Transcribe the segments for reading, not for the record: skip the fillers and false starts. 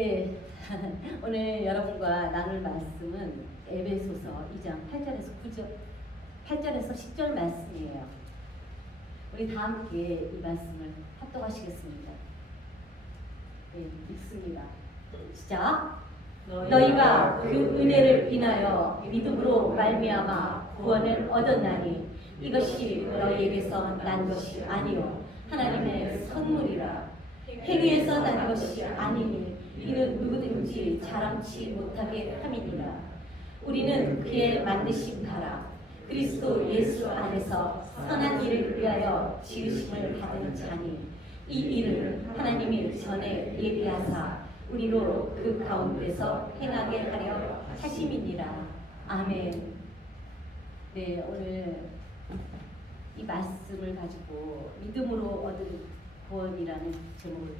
네, 오늘 여러분과 나눌 말씀은 에베소서 2장 8절에서 10절 말씀이에요. 우리 다 함께 이 말씀을 합독하시겠습니다. 네, 읽습니다. 시작. 너희가 그 은혜를 인하여 믿음으로 말미암아 구원을 얻었나니 이것이 너희에게서 난 것이 아니요 하나님의 선물이라. 행위에서 난 것이 아니니 이는 누구든지 자랑치 못하게 함이니라. 우리는 그의 만드신 바라 그리스도 예수 안에서 선한 일을 위하여 지으심을 받은 자니 이 일을 하나님이 전에 예비하사 우리로 그 가운데서 행하게 하려 하심이니라. 아멘. 네, 오늘 이 말씀을 가지고 믿음으로 얻은 구원이라는 제목을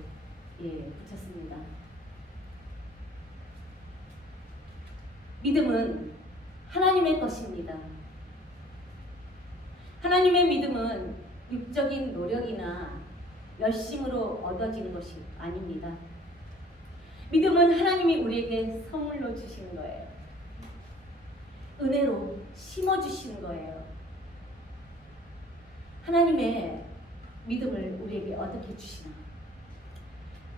붙였습니다. 믿음은 하나님의 것입니다. 하나님의 믿음은 육적인 노력이나 열심으로 얻어지는 것이 아닙니다. 믿음은 하나님이 우리에게 선물로 주시는 거예요. 은혜로 심어주시는 거예요. 하나님의 믿음을 우리에게 어떻게 주시나?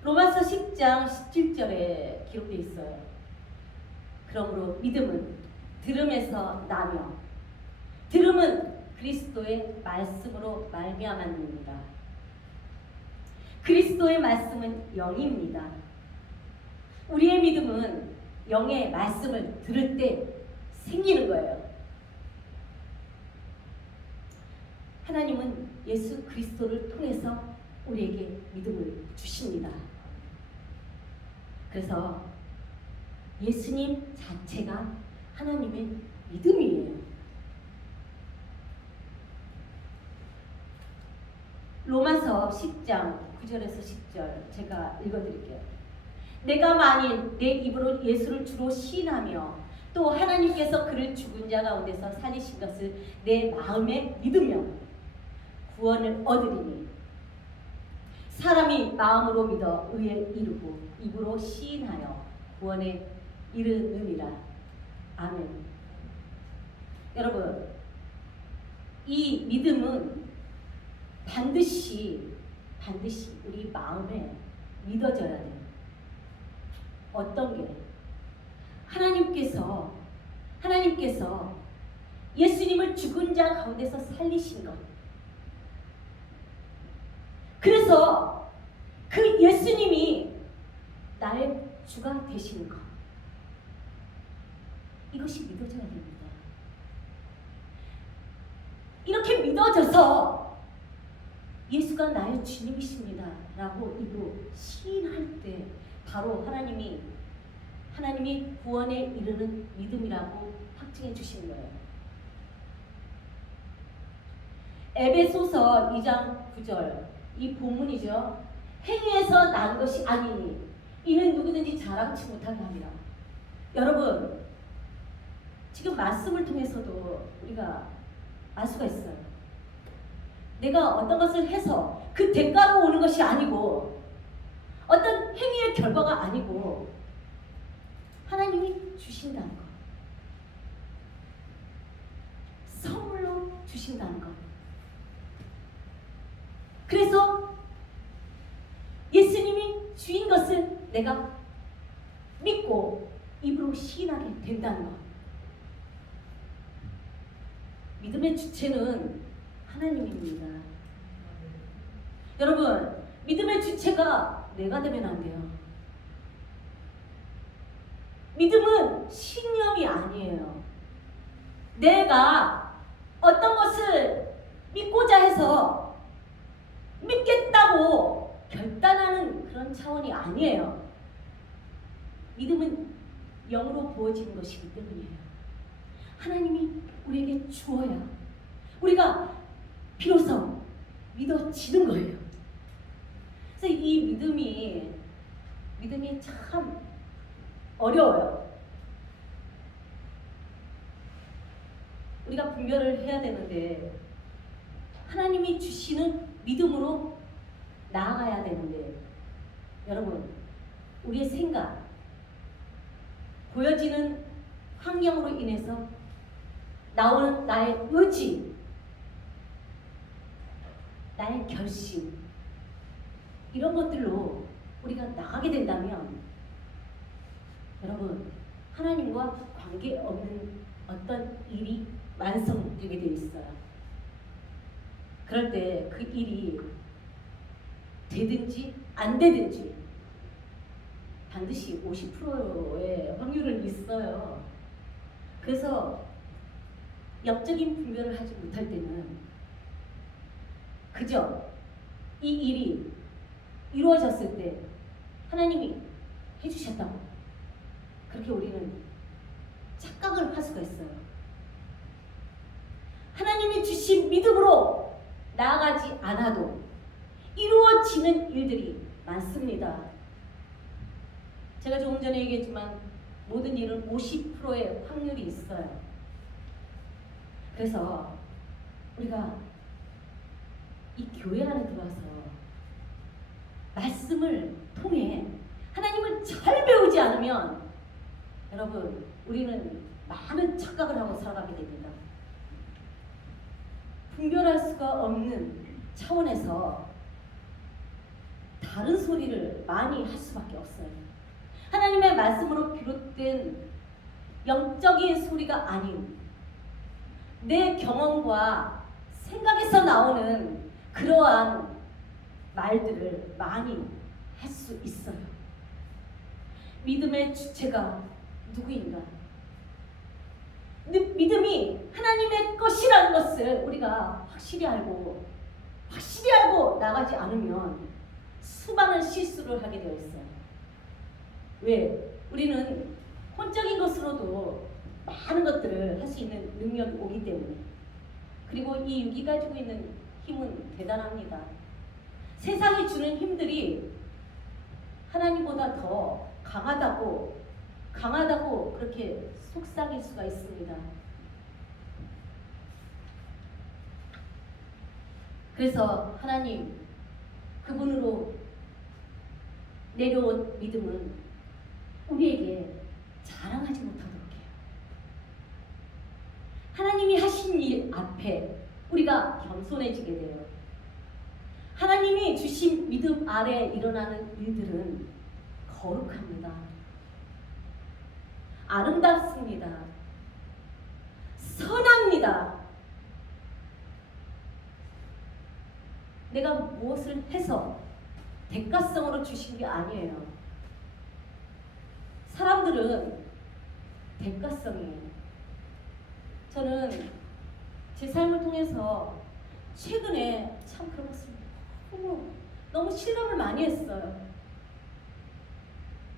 로마서 10장 17절에 기록되어 있어요. 그러므로 믿음은 들음에서 나며 들음은 그리스도의 말씀으로 말미암았느니라. 그리스도의 말씀은 영입니다. 우리의 믿음은 영의 말씀을 들을 때 생기는 거예요. 하나님은 예수 그리스도를 통해서 우리에게 믿음을 주십니다. 그래서 예수님 자체가 하나님의 믿음이에요. 로마서 10장 9절에서 10절 제가 읽어드릴게요. 내가 만일 내 입으로 예수를 주로 시인하며 또 하나님께서 그를 죽은 자 가운데서 살리신 것을 내 마음에 믿으며 구원을 얻으리니 사람이 마음으로 믿어 의에 이르고 입으로 시인하여 구원에 이르느니라. 아멘. 여러분, 이 믿음은 반드시 우리 마음에 믿어져야 돼요. 어떤 게? 하나님께서 예수님을 죽은 자 가운데서 살리신 것. 그래서 그 예수님이 나의 주가 되시는 것. 이것이 믿어져야 됩니다. 이렇게 믿어져서 예수가 나의 주님이십니다 라고 입으로 시인할 때 바로 하나님이 구원에 이르는 믿음이라고 확증해 주신 거예요. 에베소서 2장 9절 이 본문이죠. 행위에서 난 것이 아니니 이는 누구든지 자랑치 못하게 합니다. 여러분, 지금 말씀을 통해서도 우리가 알 수가 있어요. 내가 어떤 것을 해서 그 대가로 오는 것이 아니고 어떤 행위의 결과가 아니고 하나님이 주신다는 것. 선물로 주신다는 것. 그래서 예수님이 주인 것을 내가 믿고 입으로 시인하게 된다는 것. 믿음의 주체는 하나님입니다. 여러분, 믿음의 주체가 내가 되면 안 돼요. 믿음은 신념이 아니에요. 내가 어떤 것을 믿고자 해서 믿겠다고 결단하는 그런 차원이 아니에요. 믿음은 영으로 부어지는 것이기 때문이에요. 하나님이 우리에게 주어야 우리가 비로소 믿어지는 거예요. 그래서 이 믿음이 참 어려워요. 우리가 분별을 해야 되는데 하나님이 주시는 믿음으로 나아가야 되는데 여러분 우리의 생각, 보여지는 환경으로 인해서 나오는 나의 의지, 나의 결심, 이런 것들로 우리가 나가게 된다면 여러분, 하나님과 관계없는 어떤 일이 완성되게 되어 있어요. 그럴 때 그 일이 되든지 안 되든지 반드시 50%의 확률은 있어요. 그래서 영적인 분별을 하지 못할 때는 그저 이 일이 이루어졌을 때 하나님이 해주셨다고 그렇게 우리는 착각을 할 수가 있어요. 하나님이 주신 믿음으로 나아가지 않아도 이루어지는 일들이 많습니다. 제가 조금 전에 얘기했지만 모든 일은 50%의 확률이 있어요. 그래서 우리가 이 교회 안에 들어와서 말씀을 통해 하나님을 잘 배우지 않으면 여러분, 우리는 많은 착각을 하고 살아가게 됩니다. 분별할 수가 없는 차원에서 다른 소리를 많이 할 수밖에 없어요. 하나님의 말씀으로 비롯된 영적인 소리가 아닌 내 경험과 생각에서 나오는 그러한 말들을 많이 할 수 있어요. 믿음의 주체가 누구인가? 믿음이 하나님의 것이라는 것을 우리가 확실히 알고 나가지 않으면 수많은 실수를 하게 되어 있어요. 왜? 우리는 혼적인 것으로도 많은 것들을 할 수 있는 능력이 오기 때문에. 그리고 이 육이 가지고 있는 힘은 대단합니다. 세상이 주는 힘들이 하나님보다 더 강하다고 그렇게 속삭일 수가 있습니다. 그래서 하나님 그분으로 내려온 믿음은 우리에게 자랑하지 못하도록 해요. 하나님이 하신 일 앞에 우리가 겸손해지게 돼요. 하나님이 주신 믿음 아래 일어나는 일들은 거룩합니다. 아름답습니다. 선합니다. 내가 무엇을 해서 대가성으로 주신 게 아니에요. 사람들은 대가성이에요. 저는 제 삶을 통해서 최근에 참 그런 것을 너무 실감을 많이 했어요.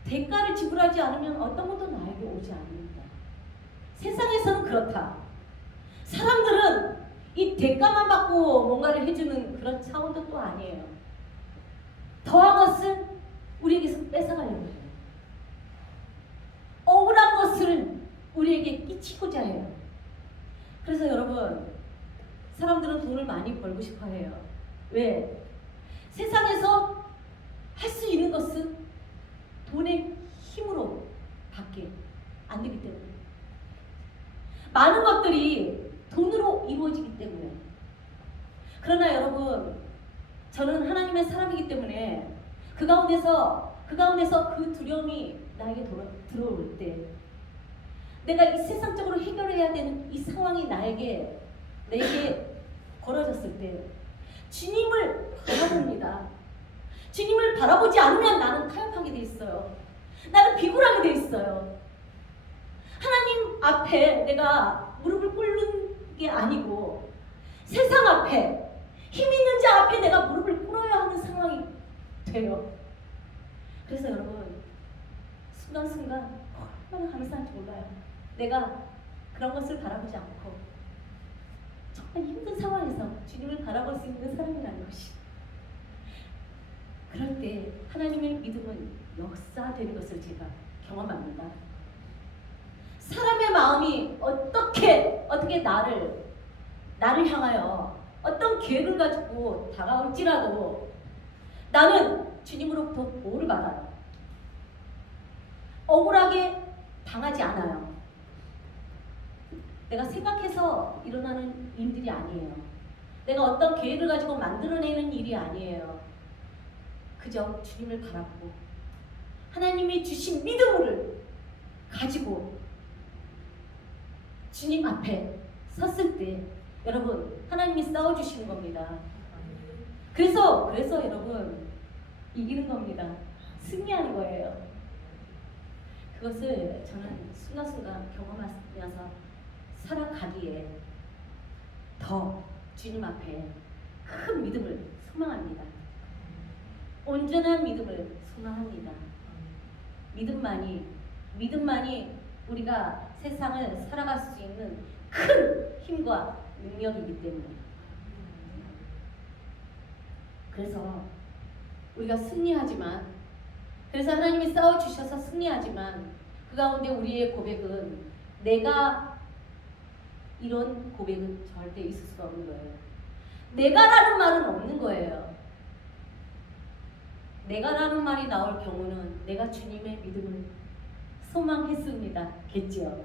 대가를 지불하지 않으면 어떤 것도 나에게 오지 않습니다. 세상에서는 그렇다. 사람들은 이 대가만 받고 뭔가를 해주는 그런 차원도 또 아니에요. 더한 것을 우리에게서 뺏어가려고 해요. 억울한 것을 우리에게 끼치고자 해요. 그래서 여러분, 사람들은 돈을 많이 벌고 싶어 해요. 왜? 세상에서 할 수 있는 것은 돈의 힘으로 밖에 안 되기 때문에. 많은 것들이 돈으로 이루어지기 때문에. 그러나 여러분, 저는 하나님의 사람이기 때문에 그 가운데서 그 두려움이 나에게 들어올 때, 내가 이 세상적으로 해결해야 되는 이 상황이 내게 걸어졌을 때 주님을 바라봅니다. 주님을 바라보지 않으면 나는 타협하게 돼 있어요. 나는 비굴하게 돼 있어요. 하나님 앞에 내가 무릎을 꿇는 게 아니고 세상 앞에, 힘 있는 자 앞에 내가 무릎을 꿇어야 하는 상황이 돼요. 그래서 여러분, 순간순간 얼마나 감사한지 몰라요. 내가 그런 것을 바라보지 않고 정말 힘든 상황에서 주님을 바라볼 수 있는 사람이라는 것이, 그럴 때 하나님의 믿음은 역사되는 것을 제가 경험합니다. 사람의 마음이 어떻게 나를 향하여 어떤 계획을 가지고 다가올지라도 나는 주님으로부터 보호를 받아요. 억울하게 당하지 않아요. 내가 생각해서 일어나는 일들이 아니에요. 내가 어떤 계획을 가지고 만들어내는 일이 아니에요. 그저 주님을 바라보고 하나님이 주신 믿음을 가지고 주님 앞에 섰을 때 여러분 하나님이 싸워주시는 겁니다. 그래서 여러분 이기는 겁니다. 승리하는 거예요. 그것을 저는 순간순간 경험하면서 살아가기에 더 주님 앞에 큰 믿음을 소망합니다. 온전한 믿음을 소망합니다. 믿음만이 우리가 세상을 살아갈 수 있는 큰 힘과 능력이기 때문에. 그래서 우리가 승리하지만, 그래서 하나님이 싸워주셔서 승리하지만 그 가운데 우리의 고백은 내가 이런 고백은 절대 있을 수가 없는 거예요. 내가라는 말은 없는 거예요. 내가라는 말이 나올 경우는 내가 주님의 믿음을 소망했습니다. 겠지요.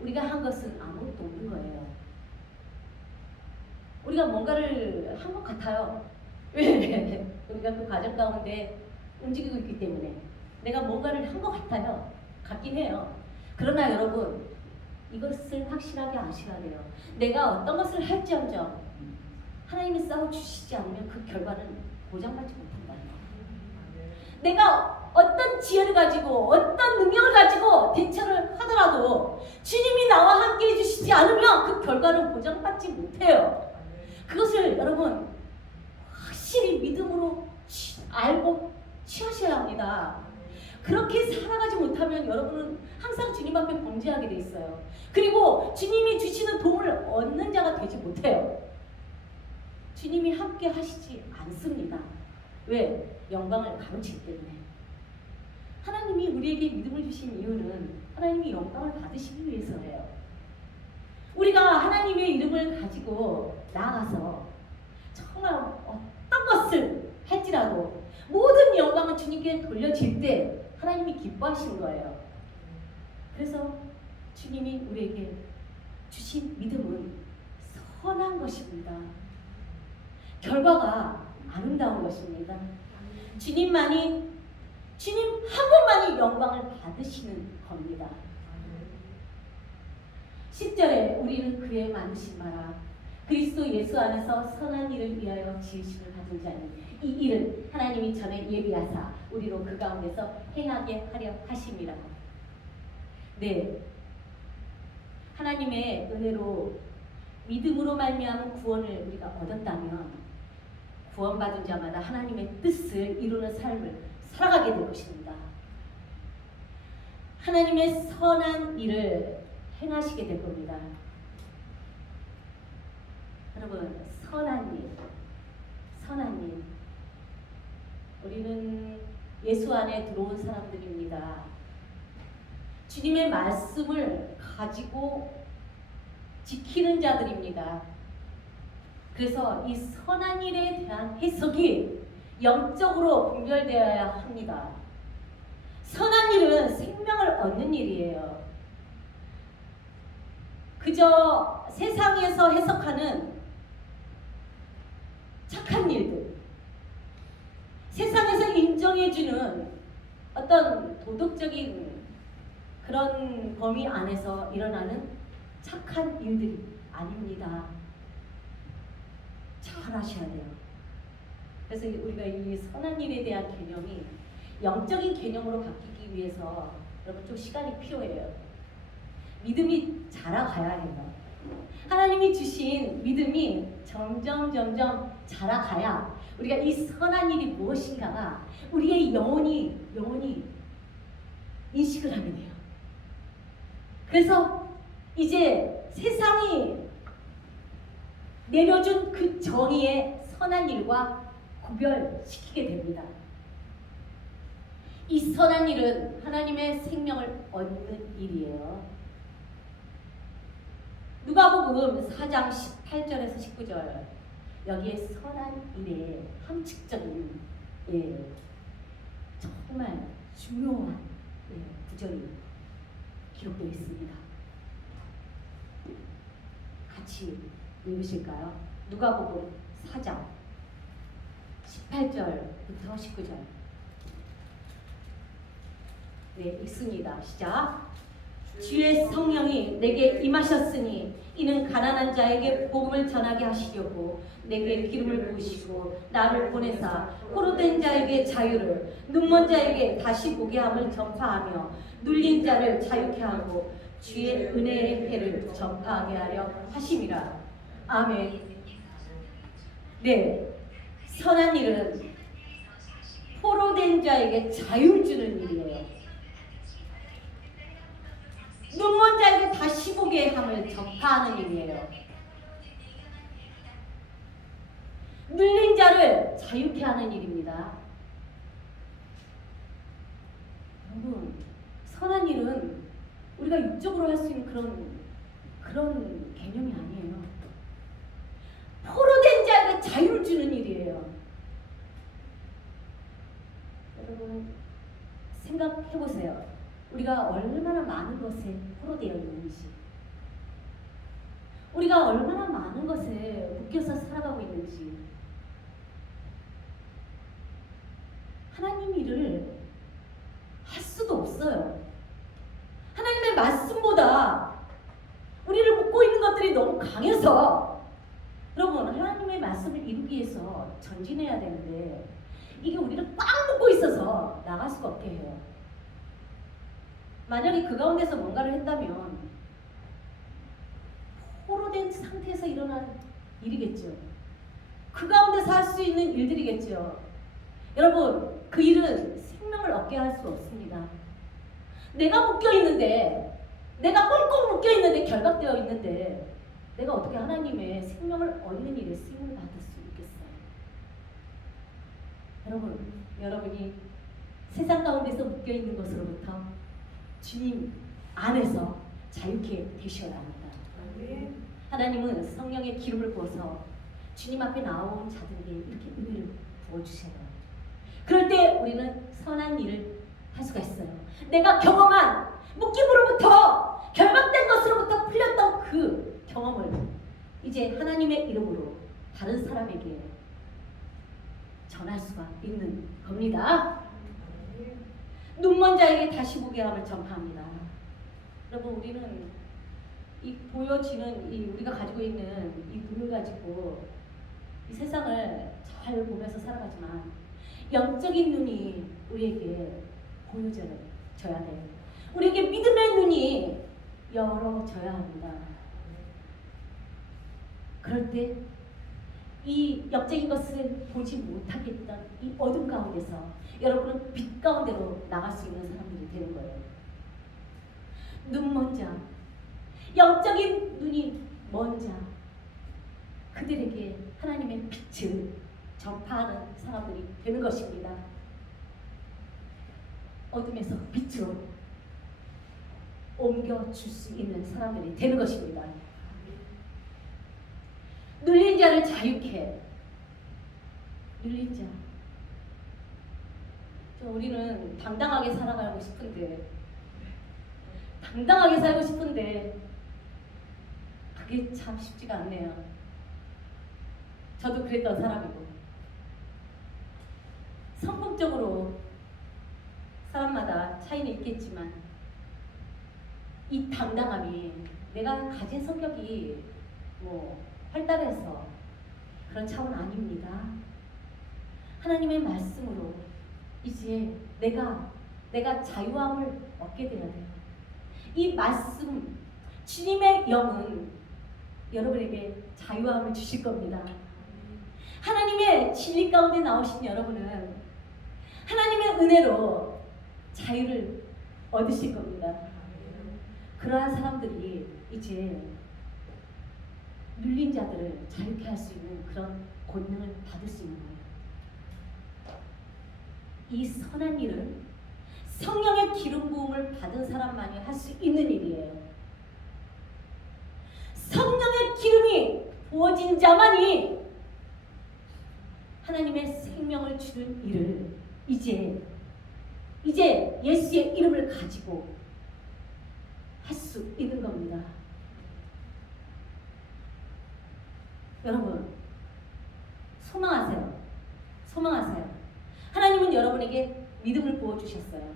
우리가 한 것은 아무것도 없는 거예요. 우리가 뭔가를 한 것 같아요. 왜? 우리가 그 과정 가운데 움직이고 있기 때문에 내가 뭔가를 한 것 같아요. 같긴 해요. 그러나 여러분 이것을 확실하게 아셔야 돼요. 내가 어떤 것을 할지언정 하나님이 싸워주시지 않으면 그 결과는 보장받지 못한다. 내가 어떤 지혜를 가지고 어떤 능력을 가지고 대처를 하더라도 주님이 나와 함께 해주시지 않으면 그 결과는 보장받지 못해요. 그것을 여러분 확실히 믿음으로 알고 취하셔야 합니다. 그렇게 살아가지 못하면 여러분은 항상 주님 앞에 범죄하게 돼 있어요. 그리고 주님이 주시는 도움을 얻는 자가 되지 못해요. 주님이 함께 하시지 않습니다. 왜? 영광을 가로치기 때문에. 하나님이 우리에게 믿음을 주신 이유는 하나님이 영광을 받으시기 위해서예요. 우리가 하나님의 이름을 가지고 나아가서 정말 어떤 것을 할지라도 모든 영광은 주님께 돌려질 때 하나님이 기뻐하시는 거예요. 그래서 주님이 우리에게 주신 믿음은 선한 것입니다. 결과가 아름다운 것입니다. 주님 한 분만이 영광을 받으시는 겁니다. 10절에 우리는 그의 만드신 바라 그리스도 예수 안에서 선한 일을 위하여 지으심을 받은 자니 이 일은 하나님이 전에 예비하사 우리로 그 가운데서 행하게 하려 하심이라. 네, 하나님의 은혜로 믿음으로 말미암은 구원을 우리가 얻었다면 구원받은 자마다 하나님의 뜻을 이루는 삶을 살아가게 될 것입니다. 하나님의 선한 일을 행하시게 될 겁니다. 여러분, 선한 일. 우리는 예수 안에 들어온 사람들입니다. 주님의 말씀을 가지고 지키는 자들입니다. 그래서 이 선한 일에 대한 해석이 영적으로 분별되어야 합니다. 선한 일은 생명을 얻는 일이에요. 그저 세상에서 해석하는 착한 일들, 세상에서 인정해주는 어떤 도덕적인 그런 범위 안에서 일어나는 착한 일들이 아닙니다. 잘 아셔야 돼요. 그래서 우리가 이 선한 일에 대한 개념이 영적인 개념으로 바뀌기 위해서 여러분 좀 시간이 필요해요. 믿음이 자라가야 해요. 하나님이 주신 믿음이 점점 자라가야 우리가 이 선한 일이 무엇인가가 우리의 영혼이 인식을 하게 돼요. 그래서 이제 세상이 내려준 그 정의의 선한 일과 구별시키게 됩니다. 이 선한 일은 하나님의 생명을 얻는 일이에요. 누가복음 4장 18절에서 19절 여기에 선한 일의 함축적인 정말 중요한 구절이 기록되어 있습니다. 같이 읽으실까요? 누가복음 4장 18절부터 19절. 네, 읽습니다. 시작. 주의 성령이 내게 임하셨으니 이는 가난한 자에게 복음을 전하게 하시려고 내게 기름을 부으시고 나를 보내사 포로된 자에게 자유를, 눈먼 자에게 다시 보게 함을 전파하며 눌린 자를 자유케 하고 주의 은혜의 해를 전파하게 하려 하심이라. 아멘. 네, 선한 일은 포로된 자에게 자유를 주는 일이에요. 눈먼 자에게 다시 보게 함을 전파하는 일이에요. 눌린 자를 자유케 하는 일입니다. 여러분, 선한 일은 우리가 육적으로 할 수 있는 그런 개념이 아니에요. 포로된 자에게 자유를 주는 일이에요. 여러분, 생각해 보세요. 우리가 얼마나 많은 것에 포로되어 있는지, 우리가 얼마나 많은 것에 묶여서 살아가고 있는지. 하나님 일을 할 수도 없어요. 하나님의 말씀보다 우리를 묶고 있는 것들이 너무 강해서, 여러분, 하나님의 말씀을 이루기 위해서 전진해야 되는데 이게 우리를 꽉 묶고 있어서 나갈 수가 없게 해요. 만약에 그 가운데서 뭔가를 했다면 포로된 상태에서 일어난 일이겠죠. 그 가운데서 할 수 있는 일들이겠죠. 여러분, 그 일은 생명을 얻게 할 수 없습니다. 내가 묶여있는데, 내가 꽁꽁 묶여있는데, 결박되어 있는데 내가 어떻게 하나님의 생명을 얻는 일에 쓰임을 받을 수 있겠어요? 여러분이 세상 가운데서 묶여있는 것으로부터 주님 안에서 자유케 되셔야 합니다. 하나님은 성령의 기름을 부어서 주님 앞에 나온 자들에게 이렇게 은혜를 부어주세요. 그럴 때 우리는 선한 일을 할 수가 있어요. 내가 경험한 묶임으로부터, 결박된 것으로부터 풀렸던 그 경험을 이제 하나님의 이름으로 다른 사람에게 전할 수가 있는 겁니다. 눈먼 자에게 다시 보게 함을 전파합니다. 여러분, 우리는 이 보여지는 우리가 가지고 있는 이 눈을 가지고 이 세상을 잘 보면서 살아가지만 영적인 눈이 우리에게 보여져야 돼요. 우리에게 믿음의 눈이 열어져야 합니다. 그럴 때 이 영적인 것을 보지 못하겠던 이 어둠 가운데서 여러분은 빛 가운데로 나갈 수 있는 사람들이 되는 거예요. 눈먼 자, 영적인 눈이 먼 자, 그들에게 하나님의 빛을 전파하는 사람들이 되는 것입니다. 어둠에서 빛으로 옮겨줄 수 있는 사람들이 되는 것입니다. 눌린 자를 자유케. 눌린 자. 우리는 당당하게 살아가고 싶은데, 그게 참 쉽지가 않네요. 저도 그랬던 사람이고. 성품적으로 사람마다 차이는 있겠지만 이 당당함이 내가 가진 성격이 활달해서 그런 차원 아닙니다. 하나님의 말씀으로 이제 내가 자유함을 얻게 되어야 돼요. 이 말씀, 주님의 영은 여러분에게 자유함을 주실 겁니다. 하나님의 진리 가운데 나오신 여러분은 하나님의 은혜로 자유를 얻으실 겁니다. 그러한 사람들이 이제 눌린 자들을 자유케 할 수 있는 그런 권능을 받을 수 있는 거예요. 이 선한 일은 성령의 기름 부음을 받은 사람만이 할 수 있는 일이에요. 성령의 기름이 부어진 자만이 하나님의 생명을 주는 일을 이제 이제 예수의 이름을 가지고 할 수 있는 겁니다. 여러분, 소망하세요. 소망하세요. 하나님은 여러분에게 믿음을 부어주셨어요.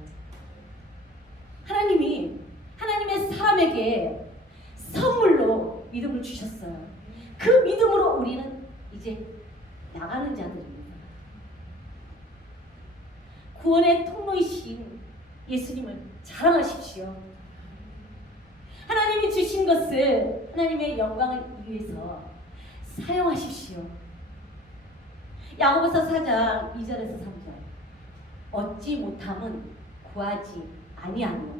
하나님이 하나님의 사람에게 선물로 믿음을 주셨어요. 그 믿음으로 우리는 이제 나가는 자들입니다. 구원의 통로이신 예수님을 자랑하십시오. 하나님이 주신 것을 하나님의 영광을 위해서 사용하십시오. 야고보서 4장 2절에서 3절. 얻지 못함은 구하지 아니하며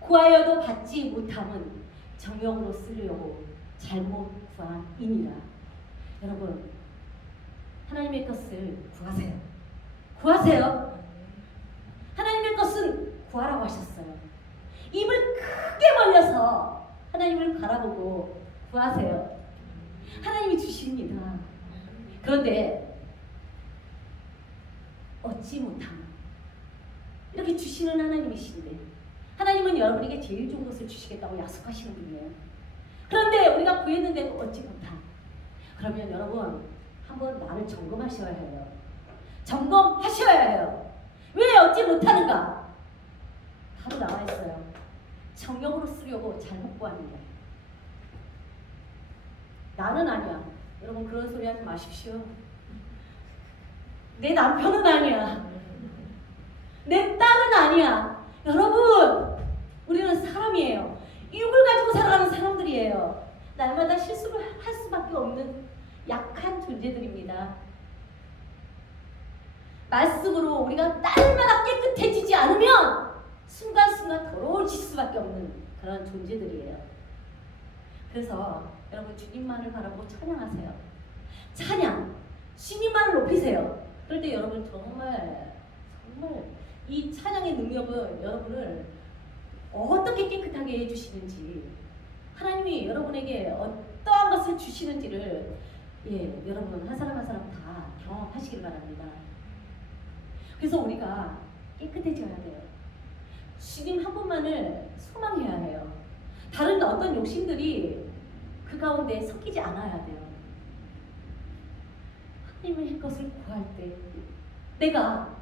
구하여도 받지 못함은 정욕으로 쓰려고 잘못 구함이니라. 여러분, 하나님의 것을 구하세요. 구하세요. 하나님의 것은 구하라고 하셨어요. 입을 크게 벌려서 하나님을 바라보고 구하세요. 하나님이 주십니다. 그런데 얻지 못함, 이렇게 주시는 하나님이신데, 하나님은 여러분에게 제일 좋은 것을 주시겠다고 약속하시는 분이에요. 그런데 우리가 구했는데도 얻지 못함. 그러면 여러분, 한번 나를 점검하셔야 해요. 점검하셔야 해요. 왜 얻지 못하는가? 바로 나와 있어요. 정욕으로 쓰려고 잘못 구하는 거예요. 나는 아니야. 여러분, 그런 소리 하지 마십시오. 내 남편은 아니야. 내 딸은 아니야. 여러분, 우리는 사람이에요. 육을 가지고 살아가는 사람들이에요. 날마다 실수를 할 수밖에 없는 약한 존재들입니다. 말씀으로 우리가 날마다 깨끗해지지 않으면 순간순간 더러워질 수밖에 없는 그런 존재들이에요. 그래서 여러분, 주님만을 바라보고 찬양하세요. 찬양, 주님만을 높이세요. 그럴 때 여러분, 정말 이 찬양의 능력은 여러분을 어떻게 깨끗하게 해주시는지, 하나님이 여러분에게 어떠한 것을 주시는지를 여러분 한 사람 한 사람 다 경험하시길 바랍니다. 그래서 우리가 깨끗해져야 돼요. 주님 한 분만을 소망해야 해요. 다른 어떤 욕심들이 그 가운데 섞이지 않아야 돼요. 하나님의 것을 구할 때 내가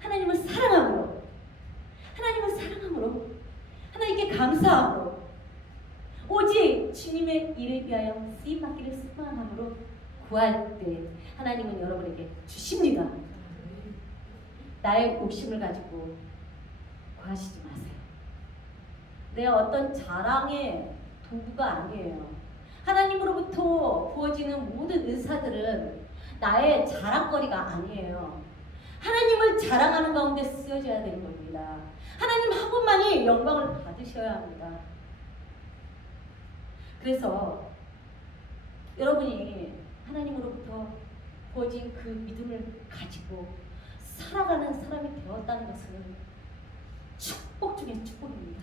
하나님을 사랑함으로, 하나님께 감사함으로, 오직 주님의 일을 위하여 쓰임받기를 소망함으로 구할 때 하나님은 여러분에게 주십니다. 나의 욕심을 가지고 구하시지 마세요. 내 어떤 자랑의 도구가 아니에요. 하나님으로부터 부어지는 모든 은사들은 나의 자랑거리가 아니에요. 하나님을 자랑하는 가운데 쓰여져야 되는 겁니다. 하나님 한 분만이 영광을 받으셔야 합니다. 그래서 여러분이 하나님으로부터 부어진 그 믿음을 가지고 살아가는 사람이 되었다는 것은 축복 중에 축복입니다.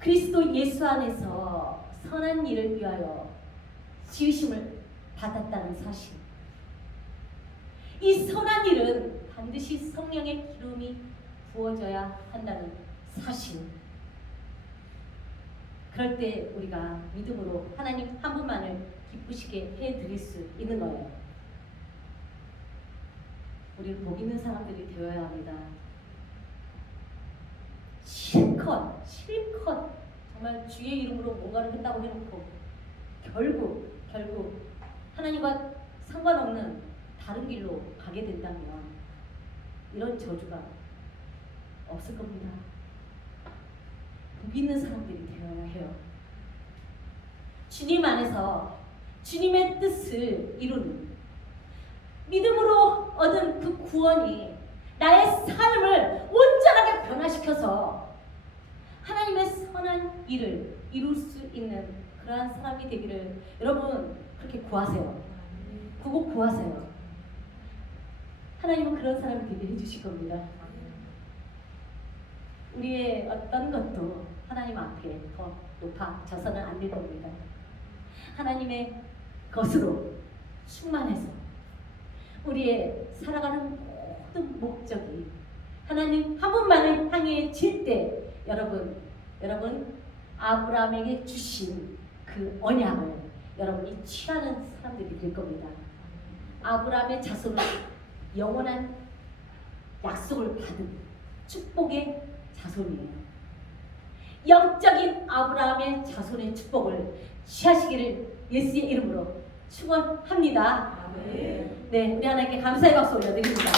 그리스도 예수 안에서 선한 일을 위하여 지으심을 받았다는 사실. 이 선한 일은 반드시 성령의 기름이 부어져야 한다는 사실. 그럴 때 우리가 믿음으로 하나님 한 분만을 기쁘시게 해드릴 수 있는 거예요. 우리는 복 있는 사람들이 되어야 합니다. 실컷 정말 주의 이름으로 뭔가를 한다고 해놓고 결국 하나님과 상관없는 다른 길로 가게 된다면 이런 저주가 없을 겁니다. 복 있는 사람들이 되어야 해요. 주님 안에서 주님의 뜻을 이루는, 믿음으로 얻은 그 구원이 나의 삶을 온전하게 변화시켜서 하나님의 선한 일을 이룰 수 있는 그러한 사람이 되기를 여러분 그렇게 구하세요. 그거 구하세요. 하나님은 그런 사람이 되게 해주실 겁니다. 우리의 어떤 것도 하나님 앞에 더 높아져서는 안 될 겁니다. 하나님의 것으로 충만해서 우리의 살아가는 모든 목적이 하나님 한 분만을 향해질 때 여러분 아브라함에게 주신 그 언약을 여러분이 취하는 사람들이 될 겁니다. 아브라함의 자손은 영원한 약속을 받은 축복의 자손이에요. 영적인 아브라함의 자손의 축복을 취하시기를 예수의 이름으로 축원합니다. 네, 우리 하나님께 감사의 박수 올려드립니다.